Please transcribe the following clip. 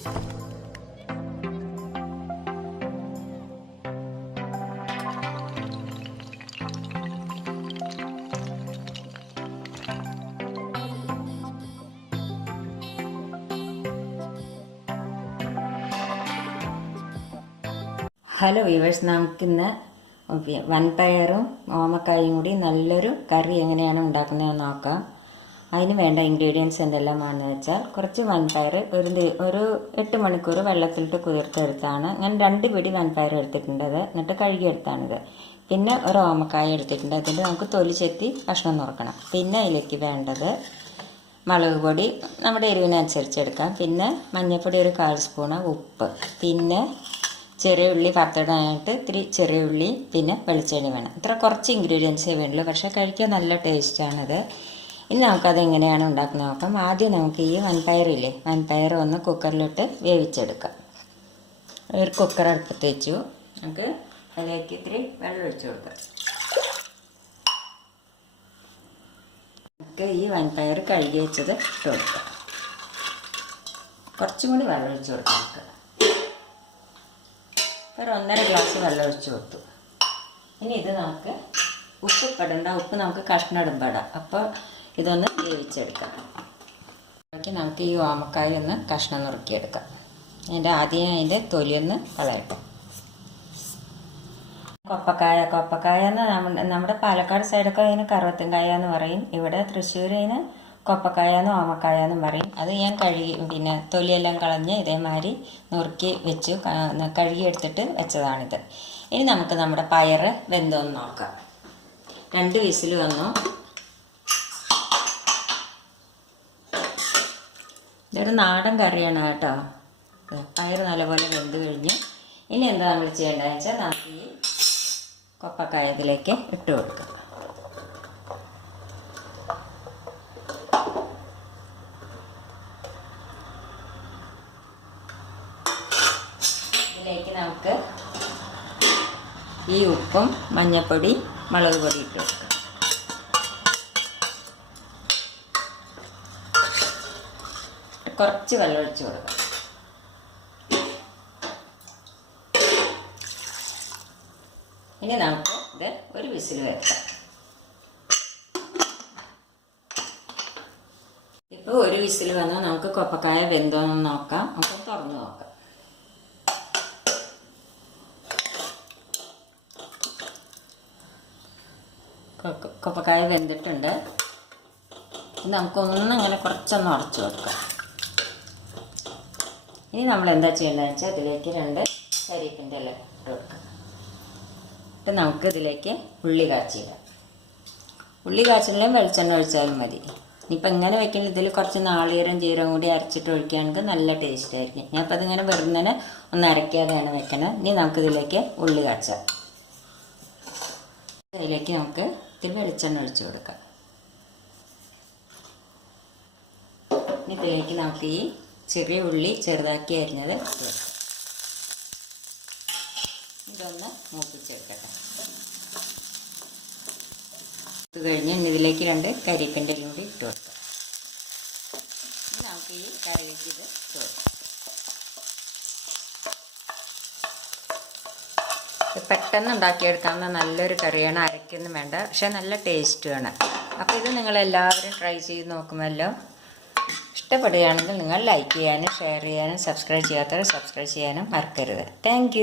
Hello viewers, നമുക്കിന്ന് വൻപയറും ഓമക്കായും കൂടി നല്ലൊരു കറി എങ്ങനെയാണ് ഉണ്ടാക്കുന്നതെന്ന് നോക്കാം. അതിന് വേണ്ട ഇൻഗ്രീഡിയൻസ് എന്തെല്ലാമാണെന്ന് വെച്ചാൽ, കുറച്ച് വൻപയർ ഒരു 8 മണിക്കൂർ വെള്ളത്തിലിട്ട് കുതിർത്തെടുത്താണ്. ഞാൻ 2 പിടി വൻപയർ എടുത്തിട്ടുണ്ട്, എന്നിട്ട് കഴുകിയെടുത്താണിത്. പിന്നെ ഒരു ഓമക്കായ എടുത്തിട്ടുണ്ട്, അതിൻ്റെ നമുക്ക് തൊലി ചെത്തി കഷ്ണം നുറുക്കണം. പിന്നെ അതിലേക്ക് വേണ്ടത് മുളക് പൊടി നമ്മുടെ എരിവിനനുസരിച്ച് എടുക്കാം. പിന്നെ മഞ്ഞൾപ്പൊടി ഒരു 1/4 സ്പൂണ്, ഉപ്പ്, പിന്നെ ചെറിയ ഉള്ളി 10 ഇടാനായിട്ട് ഇത്തിരി ചെറിയ ഉള്ളി, പിന്നെ വെളിച്ചെണ്ണ വേണം. ഇത്ര കുറച്ച് ഇൻഗ്രീഡിയൻസേ വേണ്ടുള്ളൂ, പക്ഷേ കഴിക്കാൻ നല്ല ടേസ്റ്റാണിത്. ഇനി നമുക്കത് എങ്ങനെയാണ് ഉണ്ടാക്കുന്നത് നോക്കാം. ആദ്യം നമുക്ക് ഈ വൻപയറില്ലേ, വൻപയർ ഒന്ന് കുക്കറിലിട്ട് വേവിച്ചെടുക്കാം. ഒരു കുക്കർ അടുപ്പത്ത് വെച്ചു. നമുക്ക് അതിലേക്ക് ഇത്തിരി വെള്ളം ഒഴിച്ചു കൊടുക്കാം. നമുക്ക് ഈ വൻപയർ കഴുകി വെച്ചത് ഇട്ട് കൊടുക്കാം. കുറച്ചും കൂടി വെള്ളം ഒഴിച്ചു കൊടുക്കാം. നമുക്ക് ഒരു 1.5 ഗ്ലാസ് വെള്ളം ഒഴിച്ചു കൊടുത്തു. ഇനി ഇത് നമുക്ക് ഉപ്പ് ഇടണ്ട, ഉപ്പ് നമുക്ക് കഷ്ണം ഇടുമ്പോൾ ഇടാം. അപ്പോൾ ഇതൊന്ന് വേവിച്ചെടുക്കാം. നമുക്ക് ഈ ഓമക്കായ ഒന്ന് കഷ്ണം നുറുക്കിയെടുക്കാം. അതിൻ്റെ തൊലിയൊന്ന് കളയട്ടെ. കൊപ്പക്കായ എന്ന് നമ്മുടെ പാലക്കാട് സൈഡൊക്കെ അതിന് കറുവത്തുംകായ എന്ന് പറയും. ഇവിടെ തൃശ്ശൂർ അതിന് കൊപ്പക്കായെന്നും ഓമക്കായെന്നും പറയും. അത് ഞാൻ പിന്നെ തൊലിയെല്ലാം കളഞ്ഞ് ഇതേമാതിരി നുറുക്കി വെച്ച് കഴുകിയെടുത്തിട്ട് വെച്ചതാണിത്. ഇനി നമുക്ക് നമ്മുടെ പയർ വെന്തോന്ന് നോക്കാം. 2 വിസിൽ വന്നു. ഇതൊരു നാടൻ കറിയാണ് കേട്ടോ. പയർ നല്ലപോലെ വെന്ത് കഴിഞ്ഞു. ഇനി എന്താ നമ്മൾ ചെയ്യേണ്ടതെന്ന് വെച്ചാൽ, നമുക്ക് ഈ കൊപ്പക്കായ ഇതിലേക്ക് ഇട്ട് കൊടുക്കാം. ഇതിലേക്ക് നമുക്ക് ഈ ഉപ്പും മഞ്ഞൾപ്പൊടി മുളക് പൊടി ഇട്ട് കൊടുക്കാം. കുറച്ച് വെള്ളം ഒഴിച്ച് കൊടുക്കാം. ഇനി നമുക്ക് ഇത് ഒരു വിസിൽ വെക്കാം. ഇപ്പോൾ ഒരു വിസിൽ വന്നാൽ നമുക്ക് കൊപ്പക്കായ വെന്തോന്ന് നോക്കാം. നമുക്ക് തുറന്ന് നോക്കാം. കൊപ്പക്കായ വെന്തിട്ടുണ്ട്. നമുക്കൊന്നും ഇങ്ങനെ കുറച്ചൊന്ന് ഉടച്ചു വെക്കാം. ഇനി നമ്മൾ എന്താ ചെയ്യേണ്ടതെന്ന് വെച്ചാൽ, ഇതിലേക്ക് 2 കരിവേപ്പിൻ്റെ ഇല ഇട്ട് കൊടുക്കാം. എന്നിട്ട് നമുക്ക് ഇതിലേക്ക് ഉള്ളി കാച്ചിടാം. ഉള്ളി കാച്ചിലെങ്കിലും വെളിച്ചെണ്ണ ഒഴിച്ചാലും മതി. ഇനിയിപ്പോൾ ഇങ്ങനെ വെക്കുന്നത്, ഇതിൽ കുറച്ച് നാളികേരം ജീരകം കൂടി അരച്ചിട്ട് ഒഴിക്കുകയാണെങ്കിൽ നല്ല ടേസ്റ്റ് ആയിരിക്കും. ഞാൻ അപ്പോൾ അതിങ്ങനെ വെറുതെ ഒന്ന് അരയ്ക്കാതെയാണ് വെക്കണത്. ഇനി നമുക്കിതിലേക്ക് ഉള്ളി കാച്ചാം. അതിലേക്ക് നമുക്ക് ഇത്തിരി വെളിച്ചെണ്ണ ഒഴിച്ചു കൊടുക്കാം. ഇനി ഇതിലേക്ക് നമുക്ക് ഈ ചെറിയ ഉള്ളി ചെറുതാക്കി അരിഞ്ഞത് ഇതൊന്ന് മൂപ്പിച്ചെടുക്കട്ടെ. ഇത് കഴിഞ്ഞ് ഇതിലേക്ക് 2 കരിവേപ്പിൻ്റെ ഇല കൂടി ഇട്ട് കൊടുക്കാം. നമുക്ക് ഈ കറിയിലേക്ക് ഇത് ഇട്ട് കൊടുക്കാം. പെട്ടെന്ന് ഉണ്ടാക്കിയെടുക്കാവുന്ന നല്ലൊരു കറിയാണ്. അരയ്ക്കൊന്നും വേണ്ട, പക്ഷെ നല്ല ടേസ്റ്റുമാണ്. അപ്പോൾ ഇത് നിങ്ങളെല്ലാവരും ട്രൈ ചെയ്ത് നോക്കുമല്ലോ. ഇഷ്ടപ്പെടുകയാണെങ്കിൽ നിങ്ങൾ ലൈക്ക് ചെയ്യാനും ഷെയർ ചെയ്യാനും സബ്സ്ക്രൈബ് ചെയ്യാത്തവർ സബ്സ്ക്രൈബ് ചെയ്യാനും മറക്കരുത്. താങ്ക്